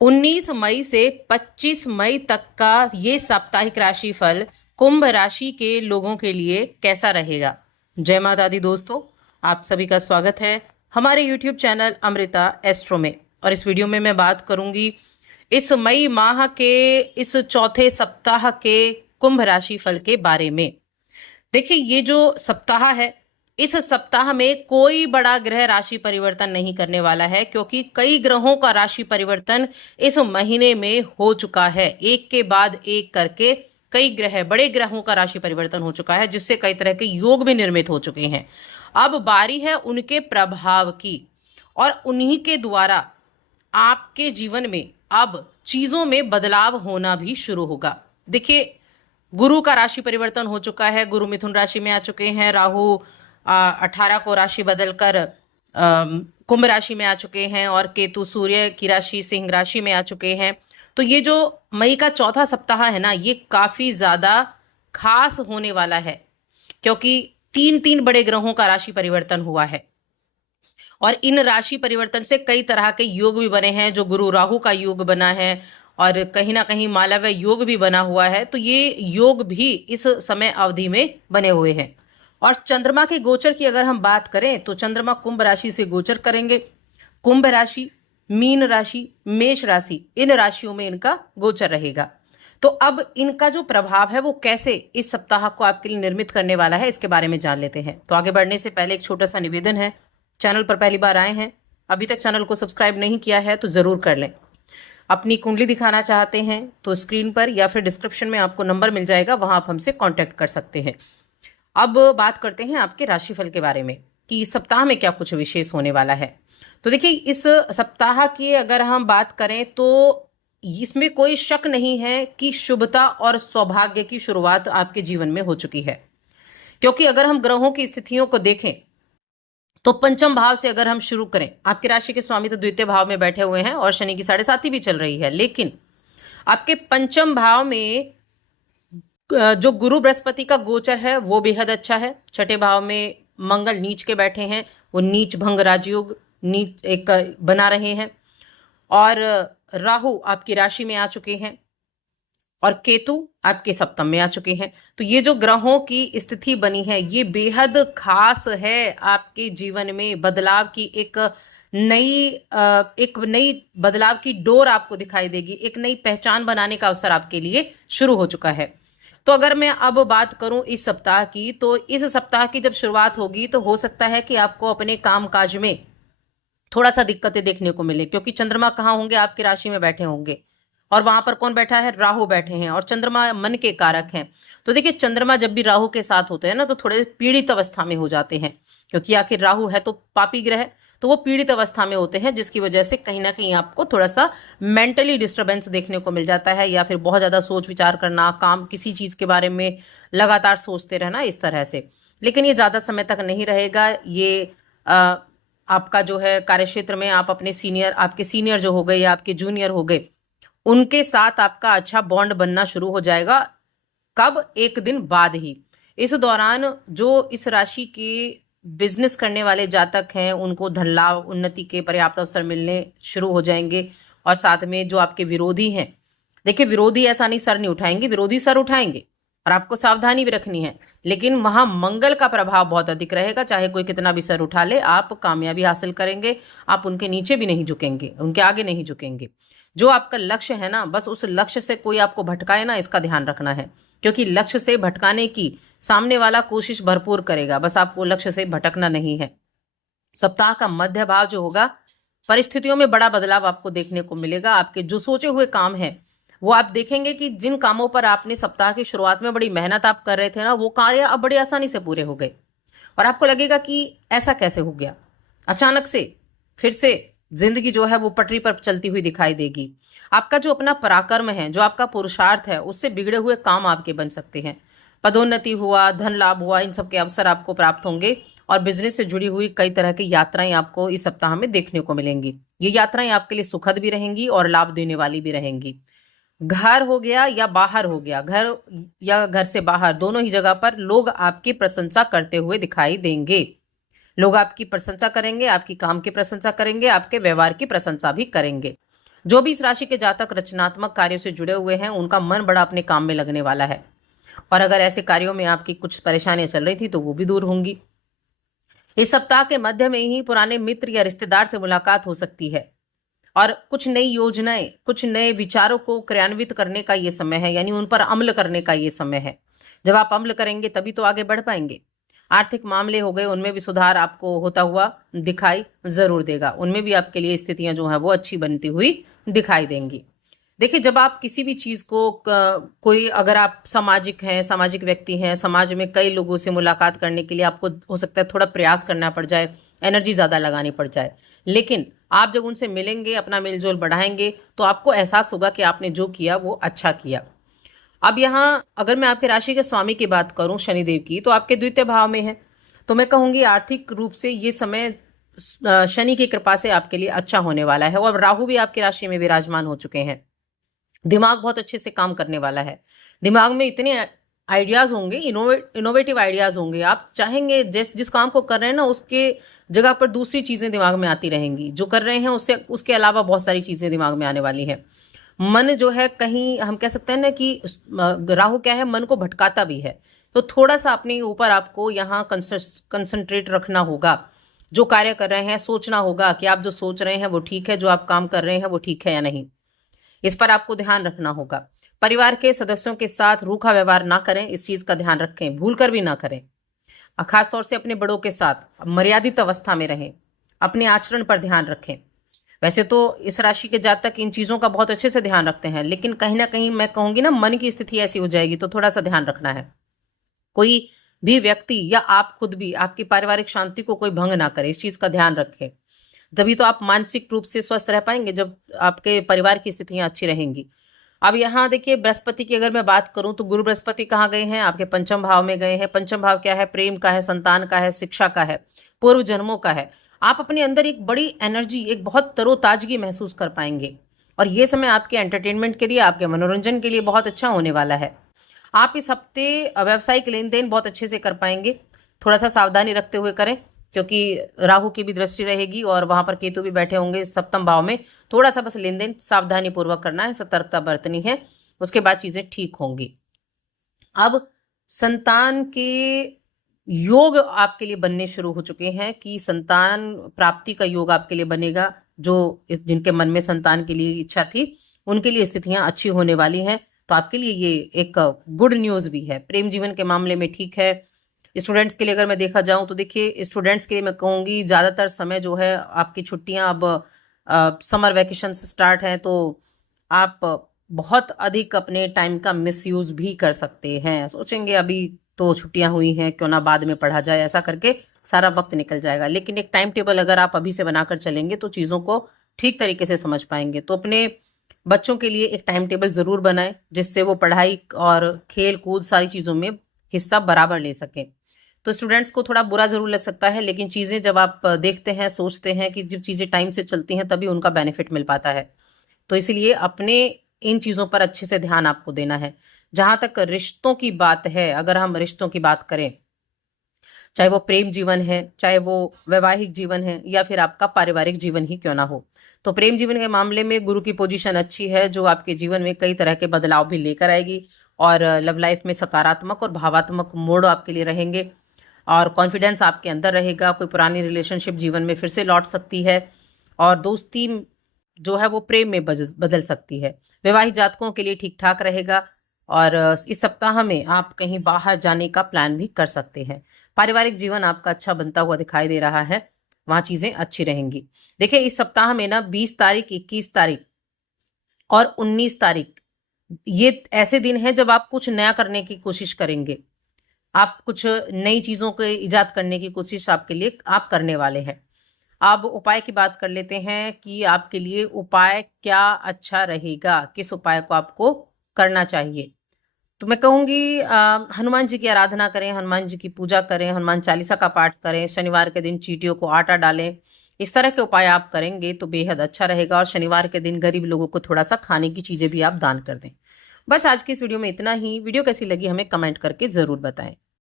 19 मई से 25 मई तक का ये साप्ताहिक राशिफल कुंभ राशि के लोगों के लिए कैसा रहेगा। जय माता दी दोस्तों, आप सभी का स्वागत है हमारे YouTube चैनल अमृता एस्ट्रो में। और इस वीडियो में मैं बात करूंगी इस मई माह के इस चौथे सप्ताह के कुंभ राशि फल के बारे में। देखिए, ये जो सप्ताह है, इस सप्ताह में कोई बड़ा ग्रह राशि परिवर्तन नहीं करने वाला है, क्योंकि कई ग्रहों का राशि परिवर्तन इस महीने में हो चुका है। एक के बाद एक करके कई ग्रह, बड़े ग्रहों का राशि परिवर्तन हो चुका है, जिससे कई तरह के योग भी निर्मित हो चुके हैं। अब बारी है उनके प्रभाव की, और उन्हीं के द्वारा आपके जीवन में अब चीजों में बदलाव होना भी शुरू होगा। देखिए, गुरु का राशि परिवर्तन हो चुका है, गुरु मिथुन राशि में आ चुके हैं। राहु 18 को राशि बदलकर कुंभ राशि में आ चुके हैं, और केतु सूर्य की राशि सिंह राशि में आ चुके हैं। तो ये जो मई का चौथा सप्ताह है ना, ये काफी ज्यादा खास होने वाला है, क्योंकि तीन तीन बड़े ग्रहों का राशि परिवर्तन हुआ है, और इन राशि परिवर्तन से कई तरह के योग भी बने हैं। जो गुरु राहु का योग बना है, और कहीं ना कहीं मालव्य योग भी बना हुआ है। तो ये योग भी इस समय अवधि में बने हुए हैं। और चंद्रमा के गोचर की अगर हम बात करें, तो चंद्रमा कुंभ राशि से गोचर करेंगे। कुंभ राशि, मीन राशि, मेष राशि, इन राशियों में इनका गोचर रहेगा। तो अब इनका जो प्रभाव है वो कैसे इस सप्ताह को आपके लिए निर्मित करने वाला है, इसके बारे में जान लेते हैं। तो आगे बढ़ने से पहले एक छोटा सा निवेदन है, चैनल पर पहली बार आए हैं, अभी तक चैनल को सब्सक्राइब नहीं किया है तो जरूर कर लें। अपनी कुंडली दिखाना चाहते हैं तो स्क्रीन पर या फिर डिस्क्रिप्शन में आपको नंबर मिल जाएगा, वहां आप हमसे कांटेक्ट कर सकते हैं। अब बात करते हैं आपके राशिफल के बारे में कि इस सप्ताह में क्या कुछ विशेष होने वाला है। तो देखिए, इस सप्ताह की अगर हम बात करें तो इसमें कोई शक नहीं है कि शुभता और सौभाग्य की शुरुआत आपके जीवन में हो चुकी है। क्योंकि अगर हम ग्रहों की स्थितियों को देखें तो पंचम भाव से अगर हम शुरू करें, आपकी राशि के स्वामी तो द्वितीय भाव में बैठे हुए हैं, और शनि की 7.5 भी चल रही है। लेकिन आपके पंचम भाव में जो गुरु बृहस्पति का गोचर है वो बेहद अच्छा है। छठे भाव में मंगल नीच के बैठे हैं, वो नीच भंग राजयोग नीच एक बना रहे हैं। और राहु आपकी राशि में आ चुके हैं, और केतु आपके सप्तम में आ चुके हैं। तो ये जो ग्रहों की स्थिति बनी है, ये बेहद खास है। आपके जीवन में बदलाव की एक नई बदलाव की डोर आपको दिखाई देगी। एक नई पहचान बनाने का अवसर आपके लिए शुरू हो चुका है। तो अगर मैं अब बात करूं इस सप्ताह की, तो इस सप्ताह की जब शुरुआत होगी तो हो सकता है कि आपको अपने काम काज में थोड़ा सा दिक्कतें देखने को मिले, क्योंकि चंद्रमा कहाँ होंगे, आपकी राशि में बैठे होंगे, और वहां पर कौन बैठा है, राहु बैठे हैं, और चंद्रमा मन के कारक हैं। तो देखिए, चंद्रमा जब भी राहु के साथ होते हैं ना, तो थोड़े पीड़ित अवस्था में हो जाते हैं, क्योंकि आखिर राहु है तो पापी ग्रह, तो वो पीड़ित अवस्था में होते हैं, जिसकी वजह से कहीं ना कहीं आपको थोड़ा सा मेंटली डिस्टर्बेंस देखने को मिल जाता है, या फिर बहुत ज्यादा सोच विचार करना, काम किसी चीज के बारे में लगातार सोचते रहना, इस तरह से। लेकिन ये ज्यादा समय तक नहीं रहेगा। ये आपका जो है कार्यक्षेत्र में आप अपने सीनियर, आपके सीनियर जो हो गए या आपके जूनियर हो गए, उनके साथ आपका अच्छा बॉन्ड बनना शुरू हो जाएगा। कब? एक दिन बाद ही। इस दौरान जो इस राशि के बिजनेस करने वाले जातक हैं, उनको धन लाभ, उन्नति के पर्याप्त अवसर मिलने शुरू हो जाएंगे। और साथ में जो आपके विरोधी हैं, देखिए, विरोधी ऐसा नहीं सर नहीं उठाएंगे, विरोधी सर उठाएंगे, और आपको सावधानी भी रखनी है। लेकिन वहां मंगल का प्रभाव बहुत अधिक रहेगा। चाहे कोई कितना भी सर उठा ले, आप कामयाबी हासिल करेंगे। आप उनके नीचे भी नहीं झुकेंगे, उनके आगे नहीं झुकेंगे। जो आपका लक्ष्य है ना, बस उस लक्ष्य से कोई आपको भटकाए ना, इसका ध्यान रखना है। क्योंकि लक्ष्य से भटकाने की सामने वाला कोशिश भरपूर करेगा, बस आपको लक्ष्य से भटकना नहीं है। सप्ताह का मध्य भाव जो होगा, परिस्थितियों में बड़ा बदलाव आपको देखने को मिलेगा। आपके जो सोचे हुए काम है, वो आप देखेंगे कि जिन कामों पर आपने सप्ताह की शुरुआत में बड़ी मेहनत आप कर रहे थे ना, वो कार्य अब बड़ी आसानी से पूरे हो गए। और आपको लगेगा कि ऐसा कैसे हो गया, अचानक से फिर से जिंदगी जो है वो पटरी पर चलती हुई दिखाई देगी। आपका जो अपना पराक्रम है, जो आपका पुरुषार्थ है, उससे बिगड़े हुए काम आपके बन सकते हैं। पदोन्नति हुआ, धन लाभ हुआ, इन सब के अवसर आपको प्राप्त होंगे। और बिजनेस से जुड़ी हुई कई तरह की यात्राएं आपको इस सप्ताह में देखने को मिलेंगी। ये यात्राएं आपके लिए सुखद भी रहेंगी और लाभ देने वाली भी रहेंगी। घर हो गया या बाहर हो गया, घर या घर से बाहर, दोनों ही जगह पर लोग आपकी प्रशंसा करते हुए दिखाई देंगे। लोग आपकी प्रशंसा करेंगे, आपकी काम की प्रशंसा करेंगे, आपके व्यवहार की प्रशंसा भी करेंगे। जो भी इस राशि के जातक रचनात्मक कार्यों से जुड़े हुए हैं उनका मन बड़ा अपने काम में लगने वाला है, और अगर ऐसे कार्यों में आपकी कुछ परेशानियां चल रही थी तो वो भी दूर होंगी। इस सप्ताह के मध्य में ही पुराने मित्र या रिश्तेदार से मुलाकात हो सकती है, और कुछ नई योजनाएं, कुछ नए विचारों को क्रियान्वित करने का ये समय है, यानी उन पर अमल करने का ये समय है। जब आप अमल करेंगे तभी तो आगे बढ़ पाएंगे। आर्थिक मामले हो गए, उनमें भी सुधार आपको होता हुआ दिखाई जरूर देगा, उनमें भी आपके लिए स्थितियां जो है वो अच्छी बनती हुई दिखाई देंगी। देखिए, जब आप किसी भी चीज को कोई, अगर आप सामाजिक हैं, सामाजिक व्यक्ति हैं, समाज में कई लोगों से मुलाकात करने के लिए आपको हो सकता है थोड़ा प्रयास करना पड़ जाए, एनर्जी ज्यादा लगानी पड़ जाए, लेकिन आप जब उनसे मिलेंगे, अपना मेलजोल बढ़ाएंगे, तो आपको एहसास होगा कि आपने जो किया वो अच्छा किया। अब यहाँ अगर मैं आपके राशि के स्वामी की बात करूं, शनिदेव की, तो आपके द्वितीय भाव में है, तो मैं कहूंगी आर्थिक रूप से ये समय शनि की कृपा से आपके लिए अच्छा होने वाला है, और राहु भी आपकी राशि में विराजमान हो चुके हैं। दिमाग बहुत अच्छे से काम करने वाला है, दिमाग में इतने आइडियाज होंगे, इनोवेटिव आइडियाज होंगे, आप चाहेंगे जिस काम को कर रहे हैं ना, उसके जगह पर दूसरी चीजें दिमाग में आती रहेंगी, जो कर रहे हैं उससे उसके अलावा बहुत सारी चीजें दिमाग में आने वाली है। मन जो है, कहीं हम कह सकते हैं ना कि राहु क्या है, मन को भटकाता भी है, तो थोड़ा सा अपने ऊपर आपको यहाँ कंसंट्रेट रखना होगा। जो कार्य कर रहे हैं सोचना होगा कि आप जो सोच रहे हैं वो ठीक है, जो आप काम कर रहे हैं वो ठीक है या नहीं, इस पर आपको ध्यान रखना होगा। परिवार के सदस्यों के साथ रूखा व्यवहार ना करें, इस चीज का ध्यान रखें, भूल कर भी ना करें। खासतौर से अपने बड़ों के साथ मर्यादित अवस्था में रहें, अपने आचरण पर ध्यान रखें। वैसे तो इस राशि के जातक इन चीजों का बहुत अच्छे से ध्यान रखते हैं, लेकिन कहीं ना कहीं मैं कहूंगी ना, मन की स्थिति ऐसी हो जाएगी तो थोड़ा सा ध्यान रखना है। कोई भी व्यक्ति या आप खुद भी आपकी पारिवारिक शांति को कोई भंग ना करे, इस चीज का ध्यान रखें। तभी तो आप मानसिक रूप से स्वस्थ रह पाएंगे, जब आपके परिवार की स्थितियां अच्छी रहेंगी। अब यहाँ देखिए, बृहस्पति की अगर मैं बात करूं तो गुरु बृहस्पति कहाँ गए हैं, आपके पंचम भाव में गए हैं। पंचम भाव क्या है, प्रेम का है, संतान का है, शिक्षा का है, पूर्व जन्मों का है। आप अपने अंदर एक बड़ी एनर्जी, एक बहुत तरोताजगी महसूस कर पाएंगे, और ये समय आपके एंटरटेनमेंट के लिए, आपके मनोरंजन के लिए बहुत अच्छा होने वाला है। आप इस हफ्ते व्यावसायिक लेन देन बहुत अच्छे से कर पाएंगे, थोड़ा सा सावधानी रखते हुए करें, क्योंकि राहु की भी दृष्टि रहेगी और वहां पर केतु भी बैठे होंगे सप्तम भाव में। थोड़ा सा बस लेन देन सावधानी पूर्वक करना है, सतर्कता बरतनी है, उसके बाद चीजें ठीक होंगी। अब संतान के योग आपके लिए बनने शुरू हो चुके हैं, कि संतान प्राप्ति का योग आपके लिए बनेगा। जो जिनके मन में संतान के लिए इच्छा थी, उनके लिए स्थितियां अच्छी होने वाली हैं, तो आपके लिए ये एक गुड न्यूज भी है। प्रेम जीवन के मामले में ठीक है। स्टूडेंट्स के लिए अगर मैं देखा जाऊं तो देखिए, स्टूडेंट्स के लिए मैं कहूंगी ज्यादातर समय जो है, आपकी छुट्टियां अब समर वेकेशन स्टार्ट हैं, तो आप बहुत अधिक अपने टाइम का मिसयूज भी कर सकते हैं। सोचेंगे अभी तो छुट्टियां हुई हैं, क्यों ना बाद में पढ़ा जाए, ऐसा करके सारा वक्त निकल जाएगा। लेकिन एक टाइम टेबल अगर आप अभी से बनाकर चलेंगे तो चीज़ों को ठीक तरीके से समझ पाएंगे। तो अपने बच्चों के लिए एक टाइम टेबल जरूर बनाएं, जिससे वो पढ़ाई और खेल कूद सारी चीज़ों में हिस्सा बराबर ले सकें। तो स्टूडेंट्स को थोड़ा बुरा जरूर लग सकता है, लेकिन चीज़ें जब आप देखते हैं, सोचते हैं कि जब चीज़ें टाइम से चलती हैं तभी उनका बेनिफिट मिल पाता है। तो इसलिए अपने इन चीज़ों पर अच्छे से ध्यान आपको देना है। जहां तक रिश्तों की बात है, अगर हम रिश्तों की बात करें, चाहे वो प्रेम जीवन है, चाहे वो वैवाहिक जीवन है, या फिर आपका पारिवारिक जीवन ही क्यों ना हो, तो प्रेम जीवन के मामले में गुरु की पोजीशन अच्छी है, जो आपके जीवन में कई तरह के बदलाव भी लेकर आएगी, और लव लाइफ में सकारात्मक और भावात्मक मोड़ आपके लिए रहेंगे, और कॉन्फिडेंस आपके अंदर रहेगा। कोई पुरानी रिलेशनशिप जीवन में फिर से लौट सकती है, और दोस्ती जो है वो प्रेम में बदल सकती है। वैवाहिक जातकों के लिए ठीक ठाक रहेगा, और इस सप्ताह में आप कहीं बाहर जाने का प्लान भी कर सकते हैं। पारिवारिक जीवन आपका अच्छा बनता हुआ दिखाई दे रहा है, वहां चीजें अच्छी रहेंगी। देखिए, इस सप्ताह में ना 20 तारीख, 21 तारीख और 19 तारीख, ये ऐसे दिन हैं जब आप कुछ नया करने की कोशिश करेंगे। आप कुछ नई चीजों को इजाद करने की कोशिश आपके लिए आप करने वाले हैं। अब उपाय की बात कर लेते हैं कि आपके लिए उपाय क्या अच्छा रहेगा, किस उपाय को आपको करना चाहिए। तो मैं कहूंगी हनुमान जी की आराधना करें, हनुमान जी की पूजा करें, हनुमान चालीसा का पाठ करें, शनिवार के दिन चींटियों को आटा डालें। इस तरह के उपाय आप करेंगे तो बेहद अच्छा रहेगा, और शनिवार के दिन गरीब लोगों को थोड़ा सा खाने की चीजें भी आप दान कर दें। बस आज की इस वीडियो में इतना ही। वीडियो कैसी लगी हमें कमेंट करके जरूर बताएं।